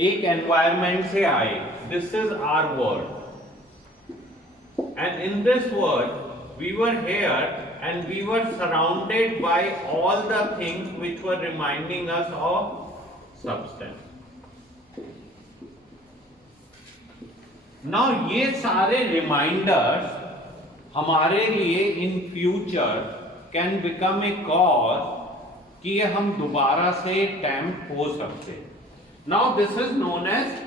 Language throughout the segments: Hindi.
एक एनवायरमेंट से आए, this is our world and in this world we were here and we were surrounded by all the things which were reminding us of substance. Now ये सारे reminders हमारे लिए in future can become a cause कि ये हम दोबारा से tempt हो सकते. Now this is known as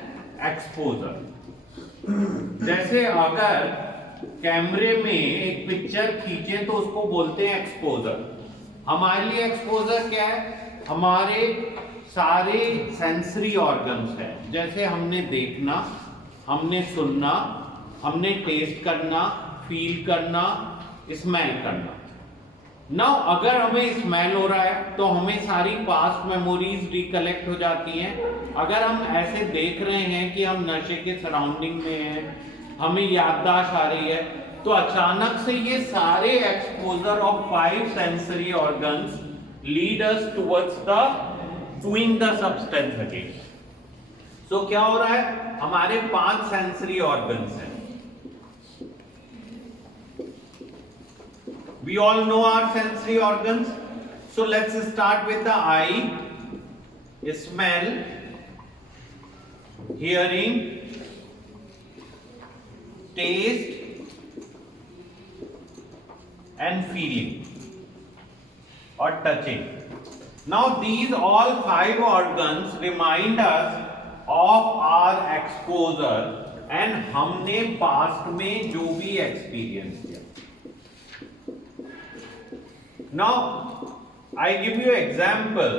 exposure. जैसे अगर कैमरे में एक पिक्चर खींचे तो उसको बोलते हैं एक्सपोजर. हमारे लिए एक्सपोजर क्या है? हमारे सारे सेंसरी ऑर्गन्स हैं, जैसे हमने देखना, हमने सुनना, हमने टेस्ट करना, फील करना, स्मेल करना. नाउ अगर हमें स्मेल हो रहा है तो हमें सारी पास्ट मेमोरीज रिकलेक्ट हो जाती हैं. अगर हम ऐसे देख रहे हैं कि हम नशे के सराउंडिंग में हैं, हमें याददाश्त आ रही है, तो अचानक से ये सारे exposure of 5 sensory organs lead us towards the doing the substance again. So क्या हो रहा है? हमारे 5 सेंसरी ऑर्गन्स हैं. We all know our sensory organs. So let's start with the eye. Smell, hearing, taste and feeling or touching. Now these all 5 organs remind us of our exposure and हमने past में जो भी experience किया. Now I give you example.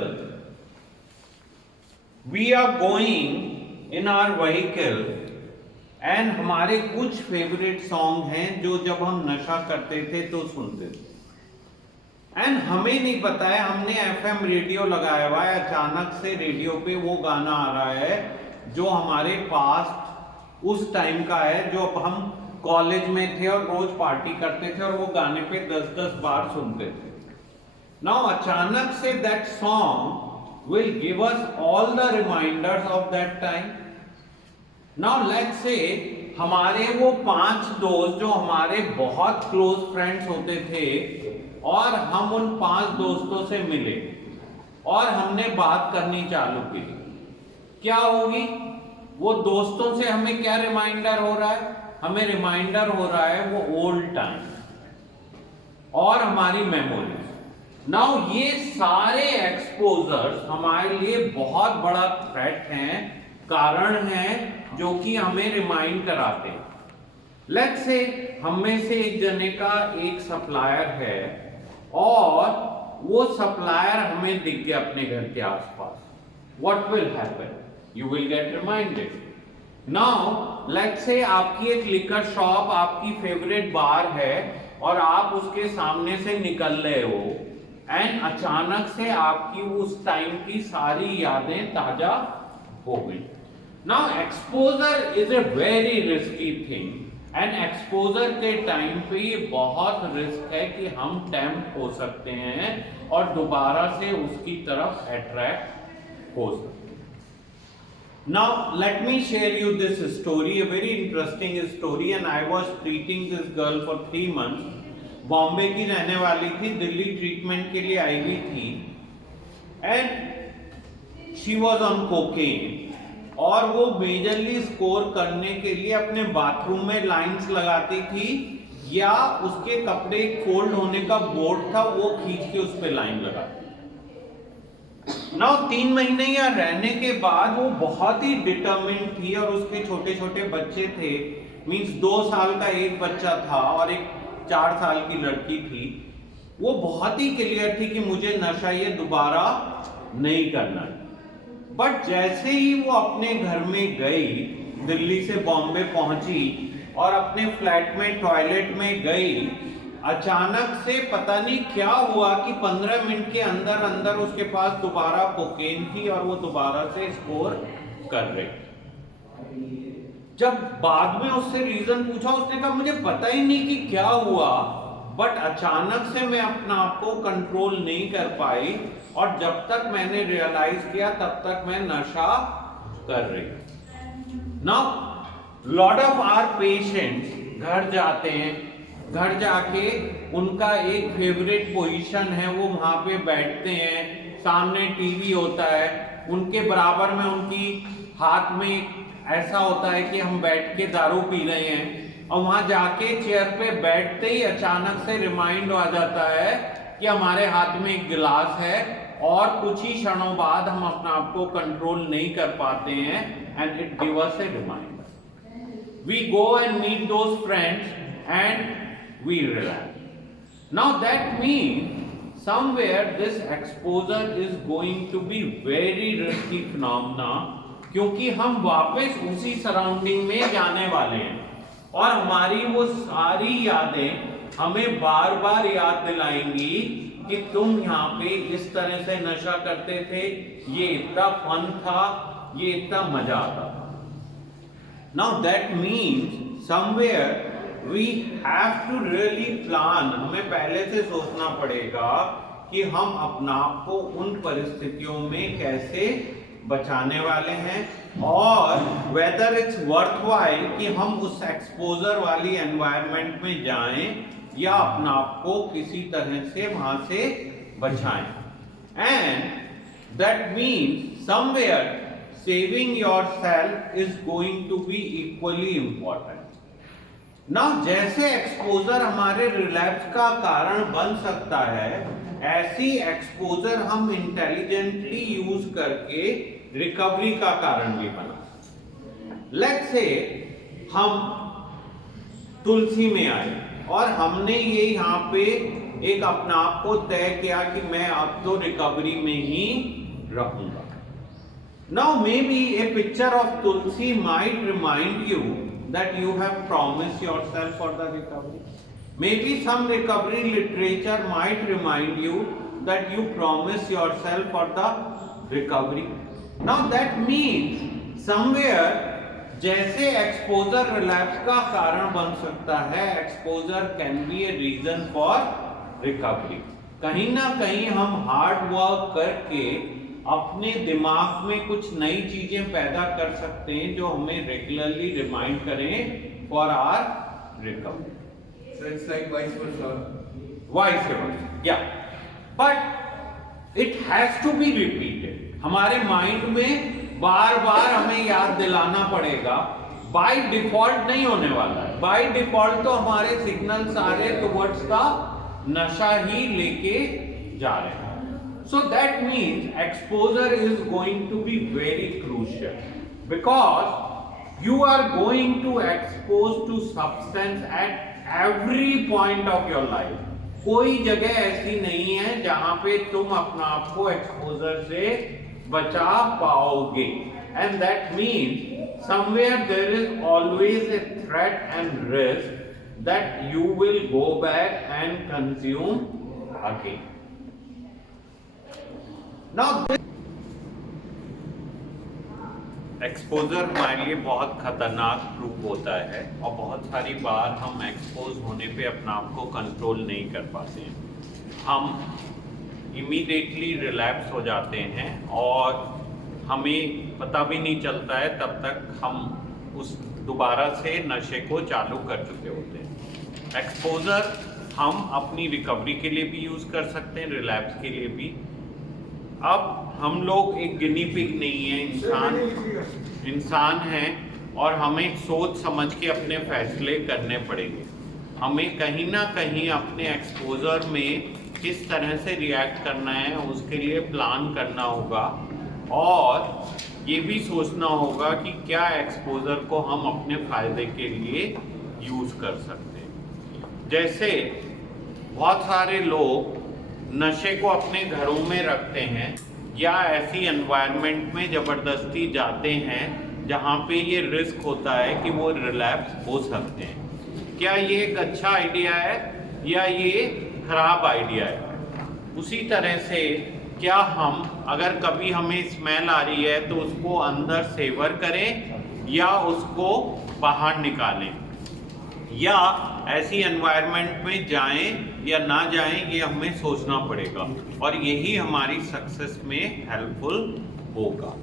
We are going in our vehicle and हमारे कुछ फेवरेट सॉन्ग हैं जो जब हम नशा करते थे तो सुनते थे, एंड हमें नहीं पता है, हमने एफएम रेडियो लगाया हुआ है, अचानक से रेडियो पे वो गाना आ रहा है जो हमारे पास्ट उस टाइम का है, जो हम कॉलेज में थे और रोज पार्टी करते थे और वो गाने पे 10-10 बार सुनते थे. नाउ अचानक से that song will give us all the reminders of that time. Now let's say हमारे वो 5 दोस्त जो हमारे बहुत क्लोज फ्रेंड्स होते थे और हम उन 5 दोस्तों से मिले और हमने बात करनी चालू की, क्या होगी? वो दोस्तों से हमें क्या रिमाइंडर हो रहा है? हमें रिमाइंडर हो रहा है वो ओल्ड टाइम और हमारी मेमोरीज. नाउ ये सारे एक्सपोजर्स हमारे लिए बहुत बड़ा थ्रेट हैं, कारण हैं जो कि हमें रिमाइंड कराते हैं. लेट्स से हम में से एक जने का एक सप्लायर है और वो सप्लायर हमें दिख गया अपने घर के आसपास. What will happen? You will get reminded. Now let's से आपकी एक लिकर शॉप, आपकी फेवरेट बार है और आप उसके सामने से निकल रहे हो एंड अचानक से आपकी उस टाइम की सारी यादें ताजा हो गई. Now exposure is a very risky thing and exposure के टाइम पे ये बहुत रिस्क है कि हम टेम्प्ट हो सकते हैं और दोबारा से उसकी तरफ अट्रैक्ट हो सकते हैं. Now let me share you this story, a very interesting story, and I was treating this girl for 3 months. Bombay की रहने वाली थी, दिल्ली ट्रीटमेंट के लिए आई हुई थी and she was on cocaine. और वो मेजरली स्कोर करने के लिए अपने बाथरूम में लाइंस लगाती थी या उसके कपड़े फोल्ड होने का बोर्ड था वो खींच के उस पे लाइन लगाती. नाउ 3 महीने यहाँ रहने के बाद वो बहुत ही डिटरमिन्ड थी और उसके छोटे छोटे बच्चे थे, मींस 2 साल का एक बच्चा था और एक 4 साल की लड़की थी. वो बहुत ही क्लियर थी कि मुझे नशा ये दोबारा नहीं करना है. बट जैसे ही वो अपने घर में गई, दिल्ली से बॉम्बे पहुंची और अपने फ्लैट में टॉयलेट में गई, अचानक से पता नहीं क्या हुआ कि 15 मिनट के अंदर अंदर उसके पास दोबारा कोकेन थी और वो दोबारा से स्कोर कर रही. जब बाद में उससे रीजन पूछा, उसने कहा मुझे पता ही नहीं कि क्या हुआ, बट अचानक से मैं अपना आप को कंट्रोल नहीं कर पाई और जब तक मैंने रियलाइज किया तब तक मैं नशा कर रही है। Now lot of our patients घर जाते हैं, घर जाके उनका एक फेवरेट पोजीशन है, वो वहां पे बैठते हैं, सामने टीवी होता है, उनके बराबर में उनकी हाथ में ऐसा होता है कि हम बैठ के दारू पी रहे हैं, और वहां जाके चेयर पे बैठते ही अचानक से रिमाइंड आ जाता है कि हमारे हाथ में एक गिलास है, और कुछ ही क्षणों बाद हम अपने आप को कंट्रोल नहीं कर पाते हैं, and it give us a reminder. We go and meet those friends and we relax. Now that means somewhere this exposure is going to be very risky phenomena, क्योंकि हम वापस उसी सराउंडिंग में जाने वाले हैं, और हमारी वो सारी यादें हमें बार बार याद दिलाएंगी कि तुम यहाँ पे इस तरह से नशा करते थे, ये इतना फन था, ये इतना मजा आता था। Now that means somewhere we have to really plan, हमें पहले से सोचना पड़ेगा कि हम अपना आप को उन परिस्थितियों में कैसे बचाने वाले हैं, और whether it's worthwhile कि हम उस एक्सपोजर वाली एनवायरनमेंट में जाएं या अपना आप को किसी तरह से वहां से बचाएं। And that means somewhere saving yourself is going to be equally important. ना जैसे एक्सपोजर हमारे रिलैप्स का कारण बन सकता है, ऐसी एक्सपोजर हम इंटेलिजेंटली यूज करके रिकवरी का कारण भी बना सकते। लेट्स से हम तुलसी में आए और हमने ये यहाँ पे एक अपना आप को तय किया कि मैं अब तो रिकवरी में ही रहूंगा। Now may be A picture of Tulsi might remind you that you have promised yourself for the recovery. Maybe some recovery literature might remind you that you promised yourself for the recovery. Now that means somewhere जैसे exposure relapse का कारण बन सकता है, exposure can be a reason for recovery. कहीं ना कहीं हम हार्ड वर्क करके अपने दिमाग में कुछ नई चीजें पैदा कर सकते हैं जो हमें रेगुलरली रिमाइंड करें for our recovery. So it's like vice versa. Vice versa, yeah. But it has to be repeated. हमारे माइंड में बार बार हमें याद दिलाना पड़ेगा। बाय डिफॉल्ट नहीं होने वाला है। बाय डिफॉल्ट तो हमारे सिग्नल सारे टुवर्ड्स का नशा ही लेके जा रहे हैं। So that means exposure is going to be very crucial, because you are going to expose to substance at every point of your life. कोई जगह ऐसी नहीं है जहां पे तुम अपना आप को एक्सपोजर से बचा पाओगे, and that means somewhere there is always a threat and risk that you will go back and consume again. Now exposure हमारे लिए बहुत खतरनाक प्रूफ होता है, और बहुत सारी बार हम एक्सपोज होने पे अपना आप को कंट्रोल नहीं कर पाते हैं। हम इमीडिएटली रिलैप्स हो जाते हैं और हमें पता भी नहीं चलता है, तब तक हम उस दोबारा से नशे को चालू कर चुके होते हैं। एक्सपोजर हम अपनी रिकवरी के लिए भी यूज़ कर सकते हैं, रिलैप्स के लिए भी। अब हम लोग एक गिनी पिग नहीं है, इंसान हैं, और हमें सोच समझ के अपने फैसले करने पड़ेंगे। हमें कहीं ना कहीं अपने एक्सपोजर में किस तरह से रिएक्ट करना है उसके लिए प्लान करना होगा, और ये भी सोचना होगा कि क्या एक्सपोजर को हम अपने फायदे के लिए यूज़ कर सकते हैं। जैसे बहुत सारे लोग नशे को अपने घरों में रखते हैं या ऐसी एनवायरनमेंट में ज़बरदस्ती जाते हैं जहाँ पे ये रिस्क होता है कि वो रिलैप्स हो सकते हैं। क्या ये एक अच्छा आइडिया है या ये खराब आइडिया है? उसी तरह से क्या हम अगर कभी हमें स्मेल आ रही है तो उसको अंदर सेवर करें या उसको बाहर निकालें, या ऐसी एनवायरनमेंट में जाएं या ना जाएं, ये हमें सोचना पड़ेगा, और यही हमारी सक्सेस में हेल्पफुल होगा।